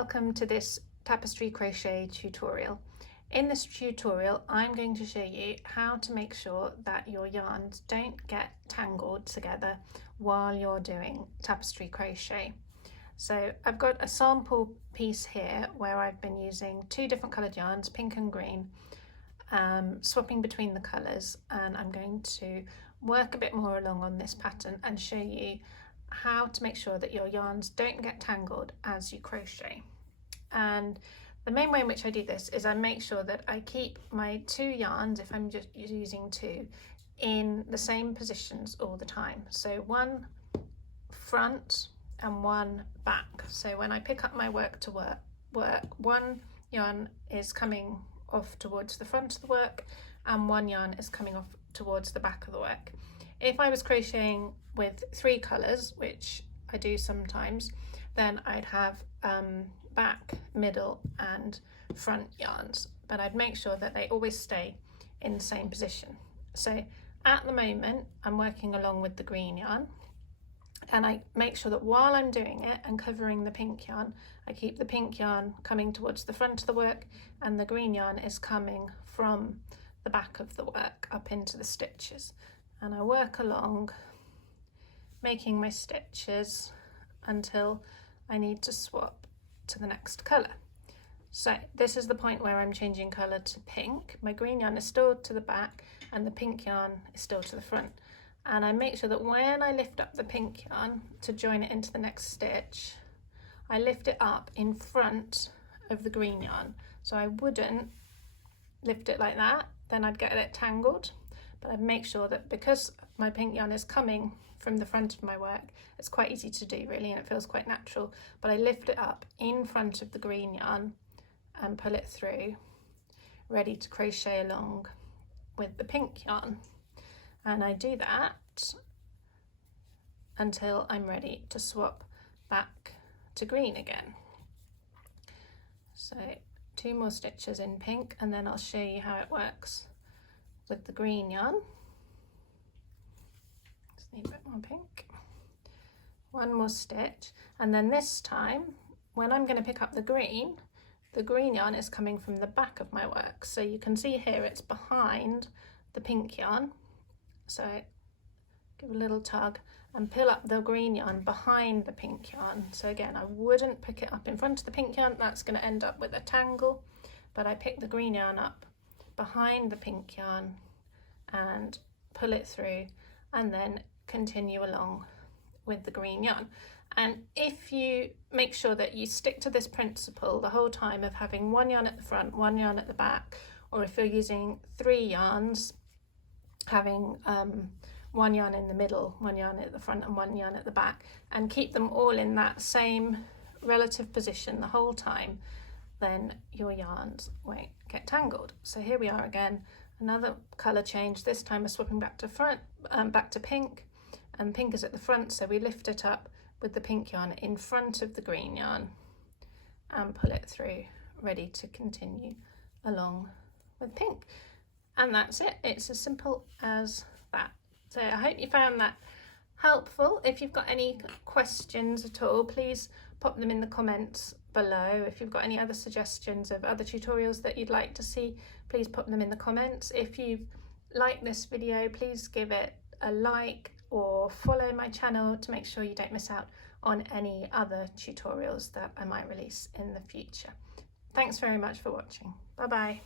welcome to this tapestry crochet tutorial. In this tutorial I'm going to show you how to make sure that your yarns don't get tangled together while you're doing tapestry crochet. So I've got a sample piece here where I've been using two different coloured yarns, pink and green, swapping between the colours, and I'm going to work a bit more along on this pattern and show you how to make sure that your yarns don't get tangled as you crochet. And the main way in which I do this is I make sure that I keep my two yarns, if I'm just using two, in the same positions all the time. So one front and one back. So when I pick up my work to work, one yarn is coming off towards the front of the work and one yarn is coming off towards the back of the work. If I was crocheting with three colours, which I do sometimes, then I'd have back, middle and front yarns, but I'd make sure that they always stay in the same position. So at the moment I'm working along with the green yarn, and I make sure that while I'm doing it and covering the pink yarn, I keep the pink yarn coming towards the front of the work and the green yarn is coming from the back of the work up into the stitches. And I work along, making my stitches until I need to swap to the next colour. So this is the point where I'm changing colour to pink. My green yarn is still to the back and the pink yarn is still to the front. And I make sure that when I lift up the pink yarn to join it into the next stitch, I lift it up in front of the green yarn. So I wouldn't lift it like that, then I'd get it tangled. But I'd make sure that because my pink yarn is coming from the front of my work, it's quite easy to do really, and it feels quite natural, but I lift it up in front of the green yarn and pull it through, ready to crochet along with the pink yarn. And I do that until I'm ready to swap back to green again. So 2 more stitches in pink, and then I'll show you how it works with the green yarn. Just need a bit more pink. 1 more stitch, and then this time when I'm going to pick up the green yarn is coming from the back of my work. So you can see here it's behind the pink yarn. So give a little tug and pull up the green yarn behind the pink yarn. So again, I wouldn't pick it up in front of the pink yarn, that's going to end up with a tangle, but I pick the green yarn up behind the pink yarn and pull it through and then continue along with the green yarn. And if you make sure that you stick to this principle the whole time of having 1 yarn at the front, 1 yarn at the back, or if you're using 3 yarns, having 1 yarn in the middle, 1 yarn at the front and 1 yarn at the back, and keep them all in that same relative position the whole time, then your yarns won't get tangled. So here we are again, another colour change. This time we're swapping back to front, back to pink, and pink is at the front, so we lift it up with the pink yarn in front of the green yarn and pull it through, ready to continue along with pink. And that's it. It's as simple as that. So I hope you found that helpful. If you've got any questions at all, please pop them in the comments below. If you've got any other suggestions of other tutorials that you'd like to see, please pop them in the comments. If you've liked this video, please give it a like or follow my channel to make sure you don't miss out on any other tutorials that I might release in the future. Thanks very much for watching. Bye bye.